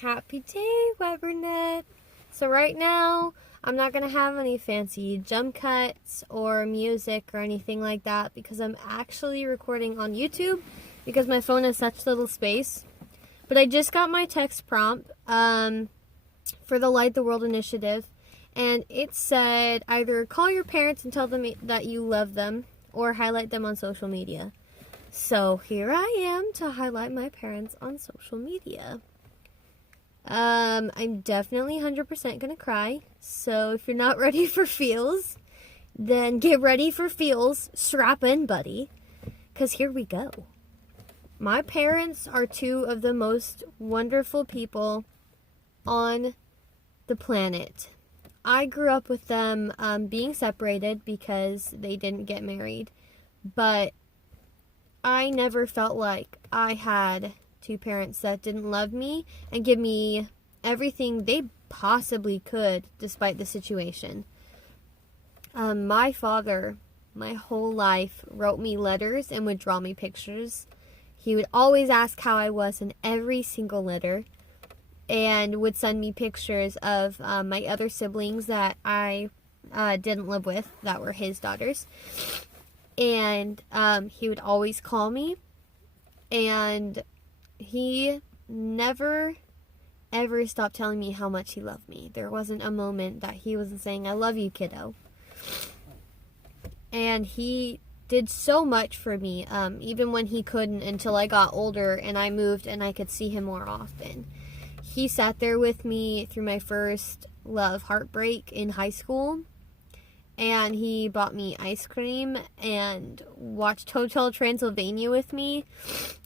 Happy day, Webernet. So right now, I'm not going to have any fancy jump cuts or music or anything like that because I'm actually recording on YouTube because my phone has such little space. But I just got my text prompt for the Light the World initiative, and it said either call your parents and tell them that you love them or highlight them on social media. So here I am to highlight my parents on social media. I'm definitely 100% gonna cry, so if you're not ready for feels, then get ready for feels. Strap in, buddy, because here we go. My parents are two of the most wonderful people on the planet. I grew up with them being separated because they didn't get married, but I never felt like I had two parents that didn't love me and give me everything they possibly could despite the situation. My father, my whole life, wrote me letters and would draw me pictures. He would always ask how I was in every single letter and would send me pictures of my other siblings that I didn't live with that were his daughters. And he would always call me, and he never, ever stopped telling me how much he loved me. There wasn't a moment that he wasn't saying, I love you, kiddo. And he did so much for me, even when he couldn't until I got older and I moved and I could see him more often. He sat there with me through my first love heartbreak in high school. And he bought me ice cream and watched Hotel Transylvania with me.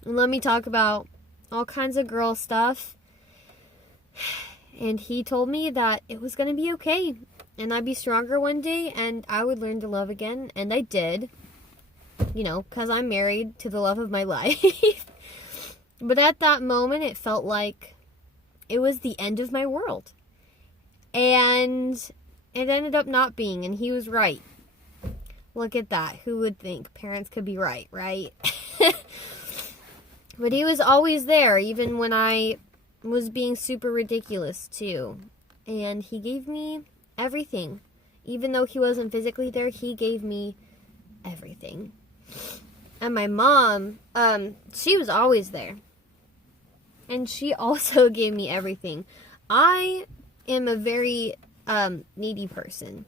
And let me talk about all kinds of girl stuff. And he told me that it was going to be okay. And I'd be stronger one day and I would learn to love again. And I did. You know, because I'm married to the love of my life. But at that moment, it felt like it was the end of my world. And it ended up not being, and he was right. Look at that. Who would think parents could be right, right? But he was always there, even when I was being super ridiculous, too. And he gave me everything. Even though he wasn't physically there, he gave me everything. And my mom, she was always there. And she also gave me everything. I am a very needy person,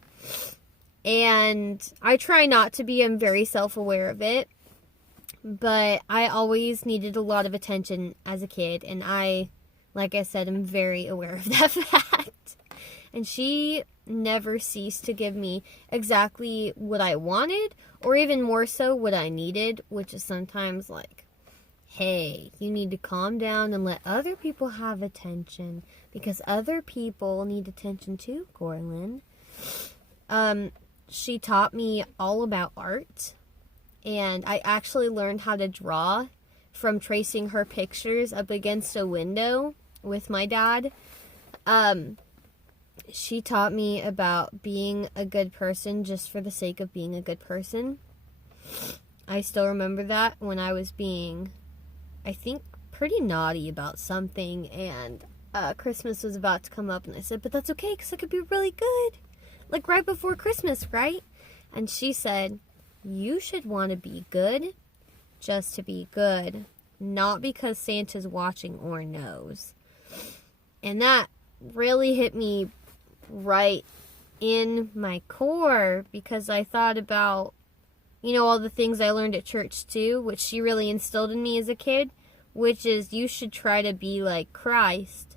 and I try not to be. I'm very self-aware of it, but I always needed a lot of attention as a kid, and I, like I said, am very aware of that fact. And she never ceased to give me exactly what I wanted, or even more so what I needed, which is sometimes like, hey, you need to calm down and let other people have attention, because other people need attention too, Gorlin. She taught me all about art, and I actually learned how to draw from tracing her pictures up against a window with my dad. She taught me about being a good person just for the sake of being a good person. I still remember that when I was being, I think, pretty naughty about something, and Christmas was about to come up, and I said, but that's okay, because I could be really good. Like, right before Christmas, right? And she said, you should want to be good just to be good, not because Santa's watching or knows. And that really hit me right in my core, because I thought about, you know, all the things I learned at church, too, which she really instilled in me as a kid, which is you should try to be like Christ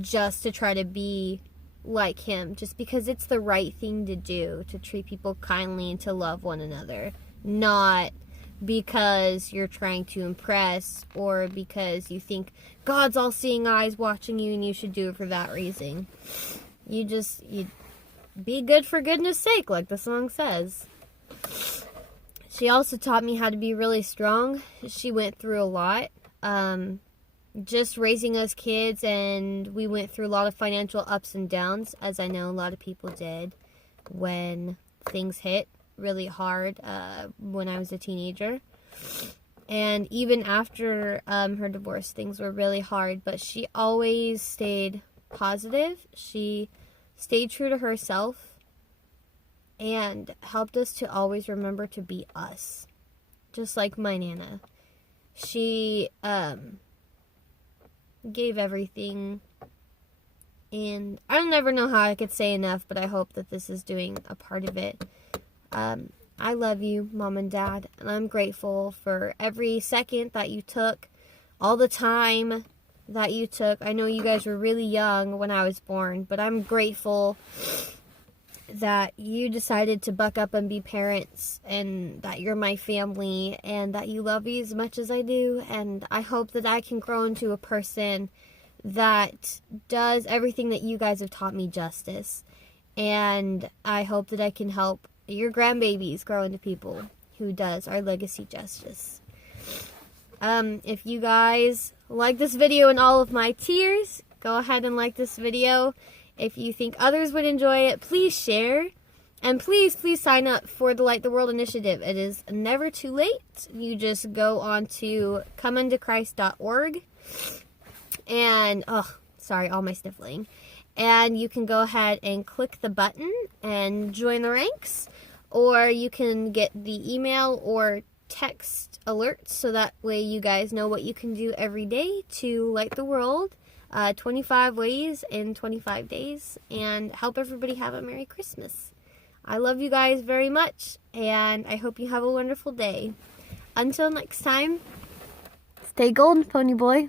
just to try to be like him, just because it's the right thing to do, to treat people kindly and to love one another, not because you're trying to impress or because you think God's all-seeing eyes watching you and you should do it for that reason. You be good for goodness sake, like the song says. She also taught me how to be really strong. She went through a lot. Just raising us kids, and we went through a lot of financial ups and downs, as I know a lot of people did when things hit really hard when I was a teenager. And even after her divorce, things were really hard, but she always stayed positive. She stayed true to herself and helped us to always remember to be us. Just like my Nana. She gave everything, and I'll never know how I could say enough, but I hope that this is doing a part of it. I love you, Mom and Dad, and I'm grateful for every second that you took, all the time that you took. I know you guys were really young when I was born, but I'm grateful that you decided to buck up and be parents, and that you're my family, and that you love me as much as I do. And I hope that I can grow into a person that does everything that you guys have taught me justice. And I hope that I can help your grandbabies grow into people who does our legacy justice. If you guys like this video and all of my tears, go ahead and like this video. If you think others would enjoy it, please share. And please sign up for the Light the World initiative. It is never too late. You just go on to comeuntochrist.org. And, all my sniffling. And you can go ahead and click the button and join the ranks. Or you can get the email or text alerts, so that way you guys know what you can do every day to light the world 25 ways in 25 days, and help everybody have a Merry Christmas. I love you guys very much, and I hope you have a wonderful day. Until next time, stay golden, Pony Boy.